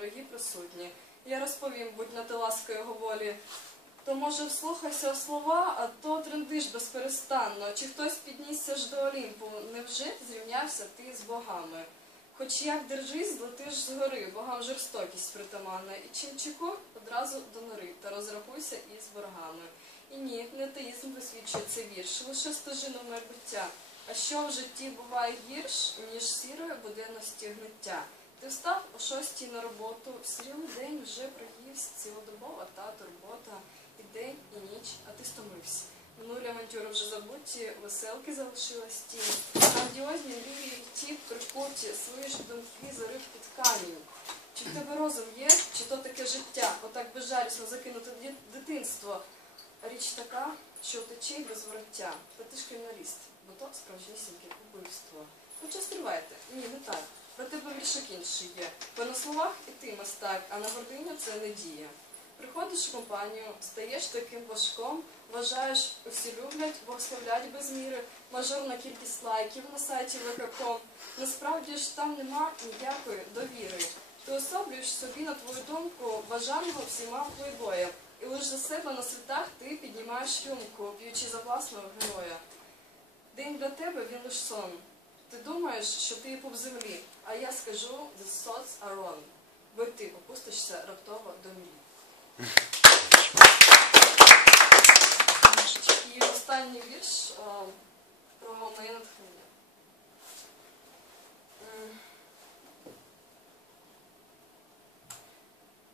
дорогі присутні. Я розповім, будь на те ласка волі. То може вслухайся в слова, а то трендиш безперестанно. Чи хтось піднісся ж до Олімпу? Невже зрівнявся ти з богами? Хоч як держись, злетиш згори, богам жорстокість притаманна, і чим чеку одразу до нори, та розрахуйся із боргами. І ні, не теїзм висвічує цей вірш, лише стежину майбуття. А що в житті буває гірш, ніж сірої буденності гниття? Ти встав о шостій на роботу, срілий день вже проївся, цілодобова та турбота, і день, і ніч, а ти стомився. Минулі авантюри вже забуті, веселки залишилась тінь. Грандіозні мрії ті прикуті, свої ж думки зарив під камінь. Чи в тебе розум є, чи то таке життя, отак безжалісно закинути дитинство? Річ така, що втече й без вороття. Та ти ж бо то справжнісіньке убивство. Хоча стривайте, ні, не так. Про тебе віршик інший є. Бо на словах і ти мастак, а на гординю це не діє. Приходиш в компанію, стаєш таким важком, вважаєш, всі люблять, благословлять без міри, мажорна кількість лайків на сайті ВККом. Насправді ж там нема ніякої довіри. Ти особлюєш собі на твою думку бажаного всіма плейбоя. І лише за себе на святах ти піднімаєш рюмку, п'ючи за власного героя. День для тебе він лиш сон. Ти думаєш, що ти пуп землі, а я скажу the thoughts are wrong, бо ти опустишся раптово до мрій. І останній вірш а, про моє натхнення.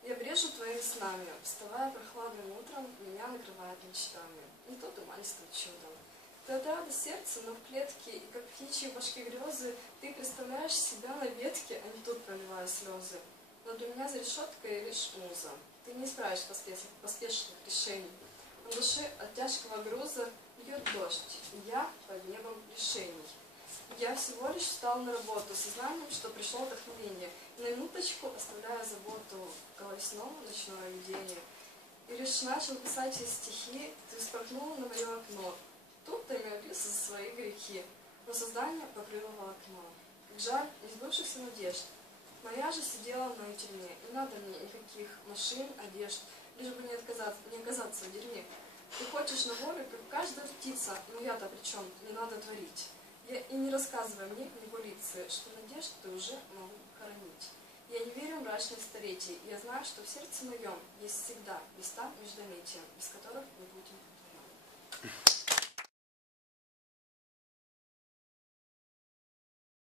Я брежу твоими снами, вставая прохладным утром, меня накрывает мечтами. Не то туманство чудом. От рада сердца, но в клетке, и как птичьи в башке грезы, ты представляешь себя на ветке, а не тут проливая слезы. Но для меня за решеткой лишь муза. Ты не исправишь поспеш- поспешных решений. На душе от тяжкого груза льет дождь, и я под небом решений. Я всего лишь встал на работу сознанием, что пришло вдохновение. На минуточку оставляя заботу, в голове снова ночное. И лишь начал писать эти стихи, ты вспорхнул на мое окно. Тут ты молился за свои грехи, но создание покрыло волокно. Как жаль несбывшихся надежд. Моя же сидела моей тюрьме. Не надо мне никаких машин, одежд, лишь бы не, отказаться, не оказаться в дерьме. Ты хочешь на волю, как каждая птица, но я-то при чем? Не надо творить. Я, и не рассказывай мне, не полиции, что надежд ты уже могу хоронить. Я не верю в мрачные столетия, я знаю, что в сердце моем есть всегда места междометия, без которых не будем.